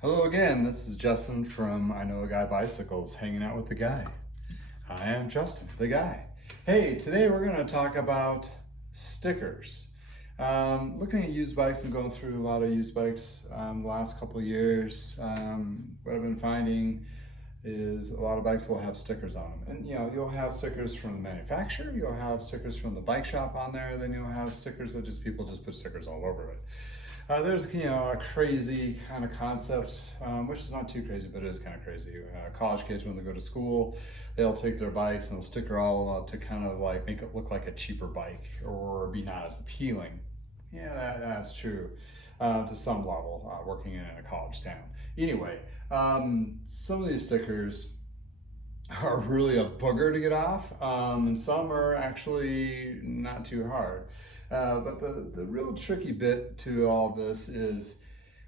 Hello again, this is Justin from I Know a Guy Bicycles, hanging out with the guy. I am Justin, the guy. Hey, today we're going to talk about stickers. Looking at used bikes and going through a lot of used bikes the last couple of years, what I've been finding is a lot of bikes will have stickers on them. And you'll have stickers from the manufacturer, you'll have stickers from the bike shop on there, then you'll have stickers that people just put stickers all over it. There's a crazy kind of concept, which is not too crazy, but it is kind of crazy. College kids, when they go to school, they'll take their bikes and they'll sticker all up to kind of like make it look like a cheaper bike or be not as appealing. Yeah, that's true to some level, working in a college town. Anyway, some of these stickers are really a booger to get off, and some are actually not too hard. But the real tricky bit to all this is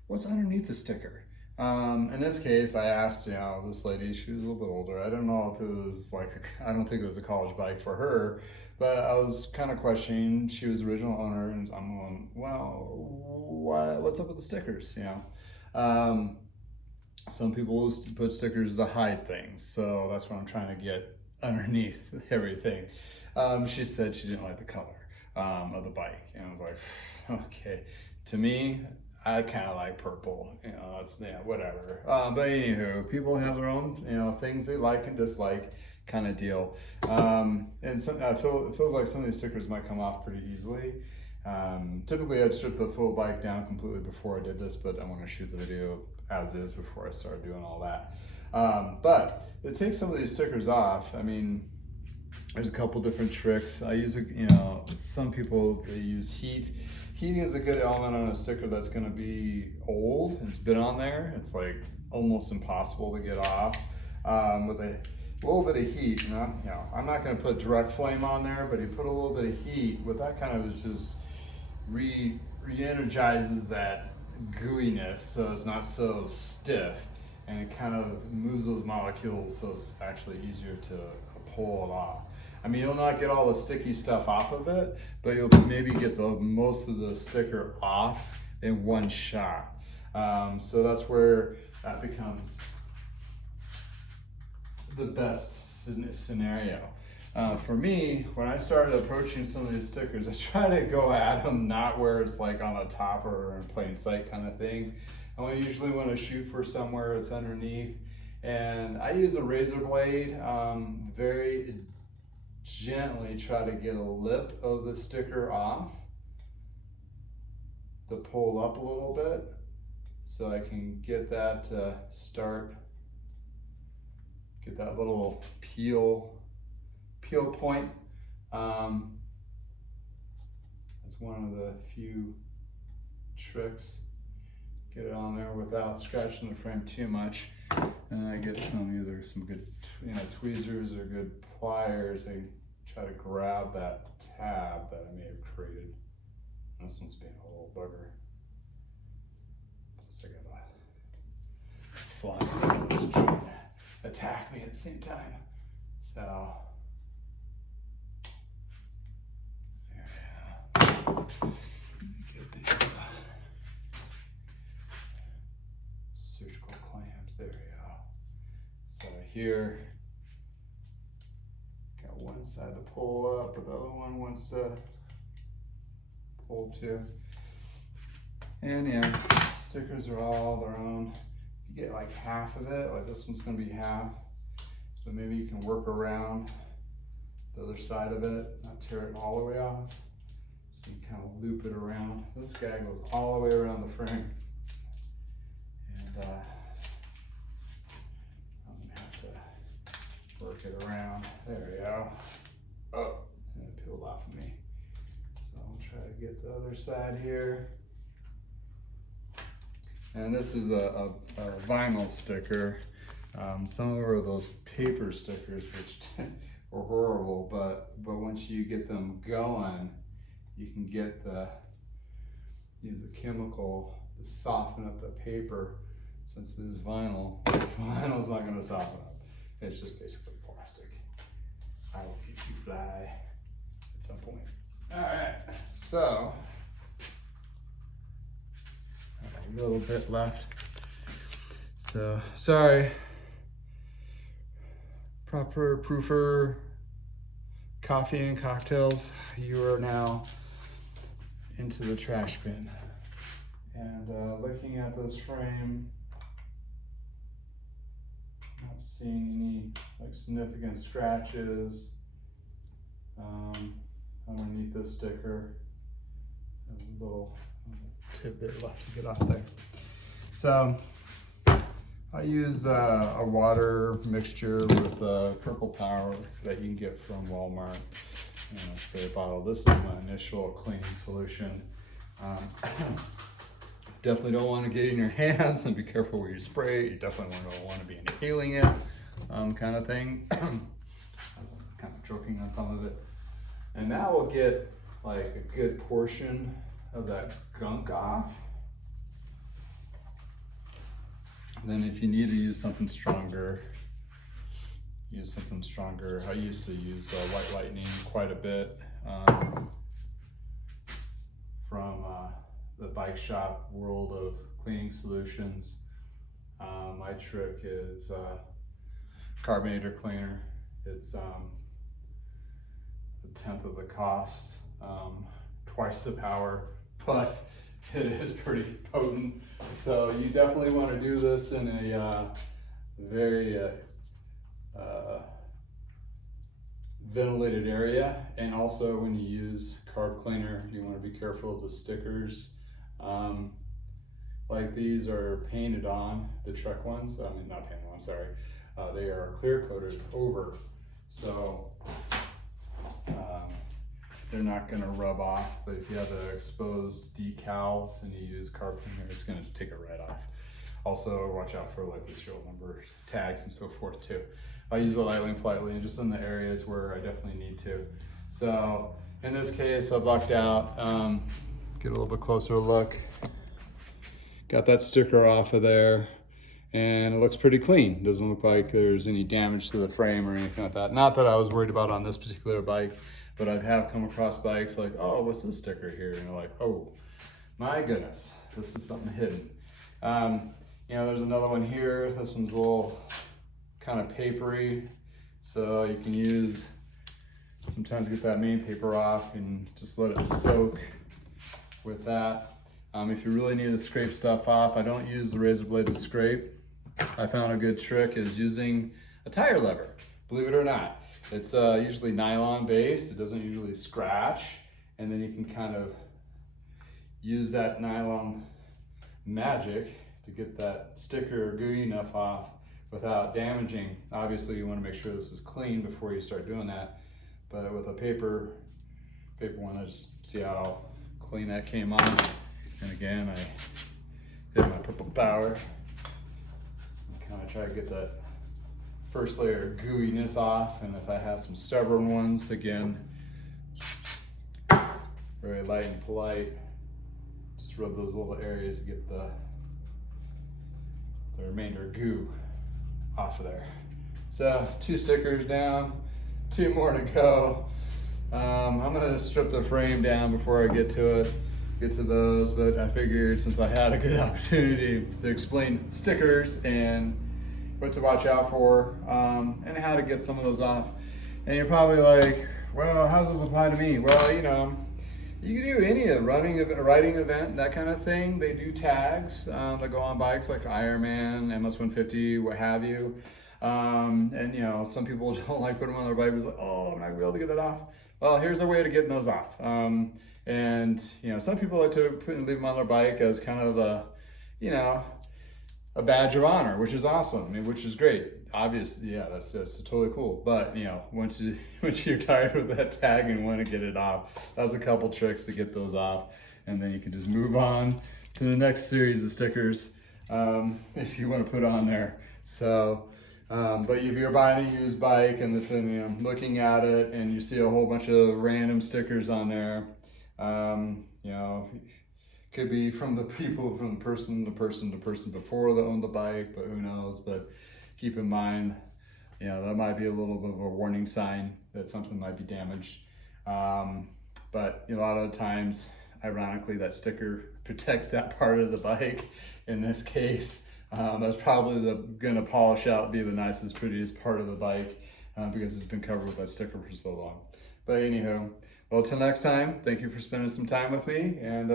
what's underneath the sticker. In this case, I asked, this lady, she was a little bit older. I don't know if it was I don't think it was a college bike for her, but I was kind of questioning. She was the original owner, and I'm going, well, what's up with the stickers, Some people put stickers to hide things, so that's what I'm trying to get underneath everything. She said she didn't like the color of the bike, and I was like, okay. To me, I kind of like purple, that's, whatever. But anywho, people have their own, things they like and dislike kind of deal. And it feels like some of these stickers might come off pretty easily. Typically I'd strip the full bike down completely before I did this, but I want to shoot the video as is before I start doing all that. But to take some of these stickers off, there's a couple different tricks. I use, some people, they use heat. Heating is a good element on a sticker that's going to be old. It's been on there. It's like almost impossible to get off with a little bit of heat. I'm not going to put direct flame on there, but you put a little bit of heat. What that kind of is just re-energizes that gooiness, so it's not so stiff, and it kind of moves those molecules so it's actually easier to pull it off. You'll not get all the sticky stuff off of it, but you'll maybe get most of the sticker off in one shot. So that's where that becomes the best scenario. For me, when I started approaching some of these stickers, I try to go at them not where it's like on the top or in plain sight kind of thing. I usually want to shoot for somewhere it's underneath, and I use a razor blade, very gently try to get a lip of the sticker off to pull up a little bit so I can get that to start, get that little peel point. That's one of the few tricks. Get it on there without scratching the frame too much. And I get either some good tweezers or good pliers. I try to grab that tab that I may have created. This one's being a little bugger. Plus I got a fly that's trying to attack me at the same time. So get these surgical clamps. There we go. So here, got one side to pull up, but the other one wants to pull too. And stickers are all their own. You get like half of it, like this one's gonna be half. So maybe you can work around the other side of it, not tear it all the way off. So you kind of loop it around. This guy goes all the way around the frame. And I'm gonna have to work it around. There we go. Oh, and it peeled off of me. So I'll try to get the other side here. And this is a vinyl sticker. Some of those paper stickers, which are horrible, but once you get them going, you can use a chemical to soften up the paper. Since it is vinyl, vinyl's not going to soften up. It's just basically plastic. I will get you fly at some point. All right, so I have a little bit left. So, sorry. Proper proofer, coffee and cocktails, you are now into the trash bin. And looking at this frame, not seeing any like significant scratches underneath this sticker. So a little tidbit left to get off there. So I use a water mixture with purple power that you can get from Walmart in a spray bottle. This is my initial cleaning solution. Definitely don't want to get in your hands, and be careful where you spray. You definitely don't want to be inhaling it, kind of thing. I was kind of choking on some of it. And now we'll get like a good portion of that gunk off. Then if you need to use something stronger, use something stronger. I used to use White Lightning quite a bit from the bike shop world of cleaning solutions. My trick is carbonator cleaner. It's a tenth of the cost, twice the power, but it is pretty potent. So you definitely want to do this in a very ventilated area. And also when you use carb cleaner, you want to be careful of the stickers. Like these are painted on, the Trek ones, I mean not painted on, sorry. They are clear coated over, so they're not going to rub off. But if you have the exposed decals and you use carb cleaner, it's going to take it right off. Also watch out for like the serial number tags and so forth too. I use it lightly and politely and just in the areas where I definitely need to. So in this case I blocked out, get a little bit closer look. Got that sticker off of there and it looks pretty clean. Doesn't look like there's any damage to the frame or anything like that. Not that I was worried about on this particular bike, but I have come across bikes like, oh, what's this sticker here? And you're like, oh my goodness, this is something hidden. You know, there's another one here. This one's a little kind of papery. So you can use, sometimes get that main paper off and just let it soak with that. If you really need to scrape stuff off, I don't use the razor blade to scrape. I found a good trick is using a tire lever, believe it or not. It's usually nylon based, it doesn't usually scratch, and then you can kind of use that nylon magic to get that sticker gooey enough off without damaging. Obviously you want to make sure this is clean before you start doing that, but with a paper one, I just see how clean that came off. And again, I hit my purple power, kind of try to get that first layer of gooiness off, and if I have some stubborn ones, again, very light and polite, just rub those little areas to get the remainder goo off of there. So 2 stickers down, 2 more to go. I'm gonna strip the frame down before I get to those, but I figured since I had a good opportunity to explain stickers and what to watch out for, and how to get some of those off. And you're probably like, well, how does this apply to me? Well, you know, you can do any riding event, that kind of thing. They do tags that go on bikes like Ironman, MS150, what have you. And you know, some people don't like putting them on their bike. It's like, oh, I'm not gonna be able to get that off. Well, here's a way to get those off. And you know, some people like to leave them on their bike as kind of a, you know, a badge of honor, which is awesome. I mean, which is great. Obviously, yeah, that's totally cool. But you know, once you're tired of that tag and want to get it off, that's a couple tricks to get those off, and then you can just move on to the next series of stickers if you want to put on there. So, but if you're buying a used bike and you know, looking at it and you see a whole bunch of random stickers on there, you know, could be from the people, from person to person before they owned the bike, but who knows. But keep in mind, you know, that might be a little bit of a warning sign that something might be damaged. But you know, a lot of the times, ironically, that sticker protects that part of the bike. In this case, That's probably gonna polish out, be the nicest, prettiest part of the bike because it's been covered with that sticker for so long. But anyhow, well, till next time, thank you for spending some time with me, and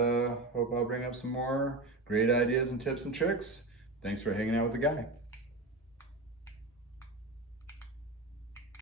hope I'll bring up some more great ideas and tips and tricks. Thanks for hanging out with the guy.